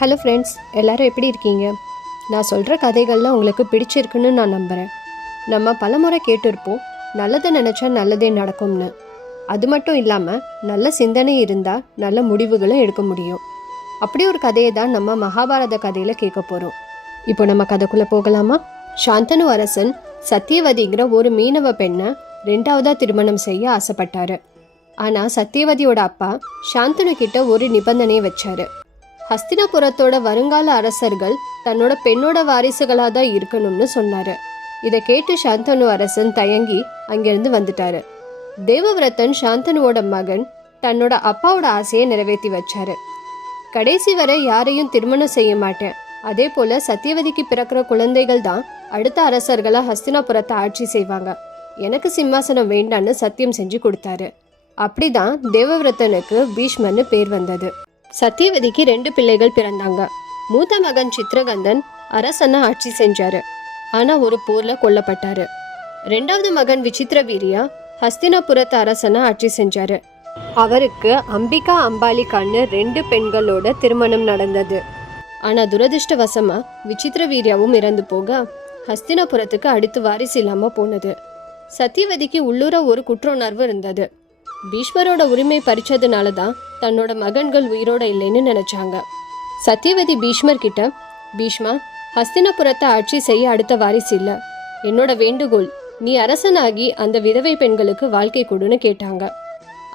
Hello friends, எல்லோரும் எப்படி இருக்கீங்க? நான் சொல்கிற கதைகள்லாம் உங்களுக்கு பிடிச்சிருக்குன்னு நான் நம்புகிறேன். நம்ம பலமுறை கேட்டிருப்போம், நல்லதை நினச்சா நல்லதே நடக்கும்னு. அது மட்டும் இல்லாமல் நல்ல சிந்தனை இருந்தால் நல்ல முடிவுகளும் எடுக்க முடியும். அப்படி ஒரு கதையை தான் நம்ம மகாபாரத கதையில் கேட்க போகிறோம். இப்போ நம்ம கதைக்குள்ளே போகலாமா? சாந்தனு அரசன் சத்தியவதிங்கிற ஒரு மீனவ பெண்ணை 2வதாக திருமணம் செய்ய ஆசைப்பட்டாரு. ஆனால் சத்தியவதியோட அப்பா சாந்தனு கிட்ட ஒரு நிபந்தனையை வச்சாரு. ஹஸ்தினாபுரத்தோட வருங்கால அரசர்கள் தன்னோட பெண்ணோட வாரிசுகளாக தான் இருக்கணும்னு சொன்னாரு. இதை கேட்டு சாந்தனு அரசன் தயங்கி அங்கிருந்து வந்துட்டாரு. தேவவிரதன் சாந்தனுவோட மகன் தன்னோட அப்பாவோட ஆசையை நிறைவேற்றி வச்சாரு. கடைசி வரை யாரையும் திருமணம் செய்ய மாட்டேன், அதே போல சத்தியவதிக்கு பிறக்கிற குழந்தைகள் தான் அடுத்த அரசர்களா ஹஸ்தினாபுரத்தை ஆட்சி செய்வாங்க, எனக்கு சிம்மாசனம் வேண்டான்னு சத்தியம் செஞ்சு கொடுத்தாரு. அப்படிதான் தேவவிரதனுக்கு பீஷ்மர்னு பேர் வந்தது. சத்தியவதிக்கு 2 பிள்ளைகள் பிறந்தாங்க. மூத்த மகன் சித்திரகந்தன் அரசனை ஆட்சி செஞ்சாரு, ஆனா ஒரு போர்ல கொல்லப்பட்டாரு. 2வது மகன் விசித்திர வீரியா ஹஸ்தினாபுரத்து அரசனை ஆட்சி செஞ்சாரு. அவருக்கு அம்பிகா அம்பாலிகான்னு 2 பெண்களோட திருமணம் நடந்தது. ஆனா துரதிருஷ்டவசமா விசித்திர வீரியாவும் இறந்து போக ஹஸ்தினாபுரத்துக்கு அடுத்து வாரிசு இல்லாம போனது. சத்தியவதிக்கு உள்ளூர ஒரு குற்ற உணர்வு இருந்தது. பீஷ்மரோட உரிமை பறிச்சதுனால தான் தன்னோட மகன்கள் உயிரோட இல்லைன்னு நினைச்சாங்க. சத்தியவதி பீஷ்மர் கிட்ட, பீஷ்மா, ஹஸ்தினாபுரத்தை ஆட்சி செய்ய அடுத்த வாரிசு இல்லை, என்னோட வேண்டுகோள், நீ அரசனாகி அந்த விதவை பெண்களுக்கு வாழ்க்கை கொடுன்னு கேட்டாங்க.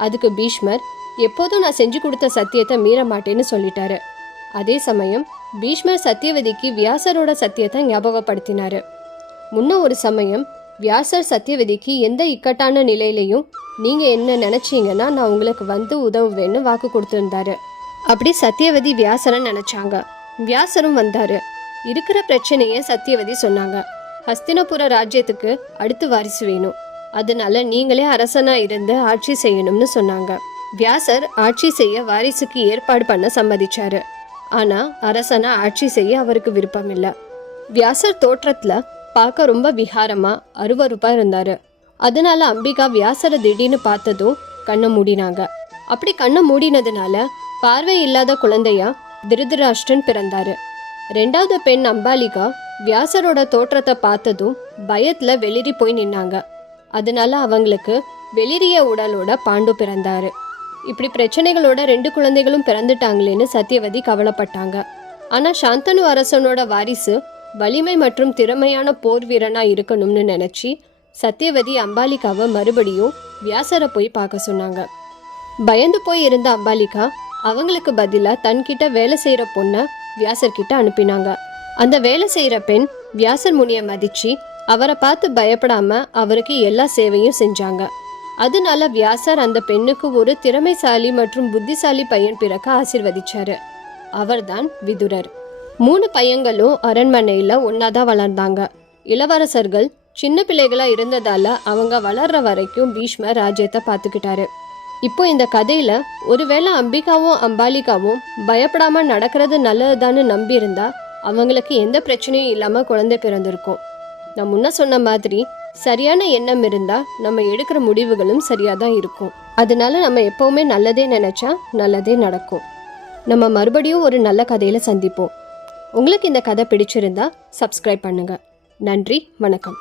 அதுக்கு பீஷ்மர், எப்போதும் நான் செஞ்சு கொடுத்த சத்தியத்தை மீற மாட்டேன்னு சொல்லிட்டாரு. அதே சமயம் பீஷ்மர் சத்தியவதிக்கு வியாசரோட சத்தியத்தை ஞாபகப்படுத்தினாரு. முன்ன ஒரு சமயம் வியாசர் சத்தியவதிக்கு எந்த இக்கட்டான நிலையிலையும் நீங்க என்ன நினைச்சீங்கன்னா நான் உங்களுக்கு வந்து உதவுவேன்னு வாக்கு கொடுத்திருந்தாரு. அப்படி சத்தியவதி வியாசரை நினைச்சாங்க. வியாசரும் வந்தாரு. இருக்கிற பிரச்சனைய சத்தியவதி சொன்னாங்க. ஹஸ்தினாபுர ராஜ்யத்துக்கு அடுத்து வாரிசு வேணும், அதனால நீங்களே அரசனா இருந்து ஆட்சி செய்யணும்னு சொன்னாங்க. வியாசர் ஆட்சி செய்ய வாரிசுக்கு ஏற்பாடு பண்ண சம்மதிச்சாரு. ஆனா அரசனா ஆட்சி செய்ய அவருக்கு விருப்பம் இல்லை. வியாசர் தோற்றத்துல பார்க்க ரொம்ப விகாரமா அருவருப்பா இருந்தாரு. அதனால அம்பிகா வியாசரை திடீர்னு பார்த்ததும் கண்ணை மூடினாங்க. அப்படி கண்ணை மூடினதுனால பார்வை இல்லாத குழந்தையா திருதராஷ்டிரன் பிறந்தாரு. 2வது பெண் அம்பாலிகா வியாசரோட தோற்றத்தை பார்த்ததும் பயத்துல வெளிரி போய் நின்னாங்க. அதனால அவங்களுக்கு வெளிரிய உடலோட பாண்டு பிறந்தாரு. இப்படி பிரச்சனைகளோட 2 குழந்தைகளும் பிறந்துட்டாங்களேன்னு சத்தியவதி கவலைப்பட்டாங்க. ஆனா சாந்தனு அரசனோட வாரிசு வலிமை மற்றும் திறமையான போர் வீரனா இருக்கணும்னு நினைச்சு சத்தியவதி அம்பாலிகாவை மறுபடியும் வியாசரை போய் பார்க்க சொன்னாங்க. பயந்து போய் இருந்த அம்பாலிகா அவங்களுக்கு பதிலா தன்கிட்ட வேலை செய்யற பொண்ணை வியாசர்கிட்ட அனுப்பினாங்க. அந்த வேலை செய்யற பெண் வியாசர் முனியை மதிச்சு அவரை பார்த்து பயப்படாம அவருக்கு எல்லா சேவையும் செஞ்சாங்க. அதனால வியாசர் அந்த பெண்ணுக்கு ஒரு திறமைசாலி மற்றும் புத்திசாலி பையன் பிறக்க ஆசீர்வதிச்சாரு. அவர்தான் விதுரர். 3 பையங்களும் அரண்மனையில ஒன்னாதான் வளர்ந்தாங்க. இளவரசர்கள் சின்ன பிள்ளைகளா இருந்ததால அவங்க வளர்ற வரைக்கும் பீஷ்மர் ராஜ்யத்தை பார்த்துக்கிட்டாரு. இப்போ இந்த கதையில ஒருவேளை அம்பிகாவும் அம்பாலிகாவும் பயப்படாம நடக்கிறது நல்லதுதான்னு நம்பி இருந்தா அவங்களுக்கு எந்த பிரச்சனையும் இல்லாம குழந்தை பிறந்திருக்கும். நான் முன்ன சொன்ன மாதிரி சரியான எண்ணம் இருந்தா நம்ம எடுக்கிற முடிவுகளும் சரியாதான் இருக்கும். அதனால நம்ம எப்பவுமே நல்லதே நினைச்சா நல்லதே நடக்கும். நம்ம மறுபடியும் ஒரு நல்ல கதையில சந்திப்போம். உங்களுக்கு இந்த கதை பிடிச்சிருந்தா சப்ஸ்கிரைப் பண்ணுங்க. நன்றி, வணக்கம்.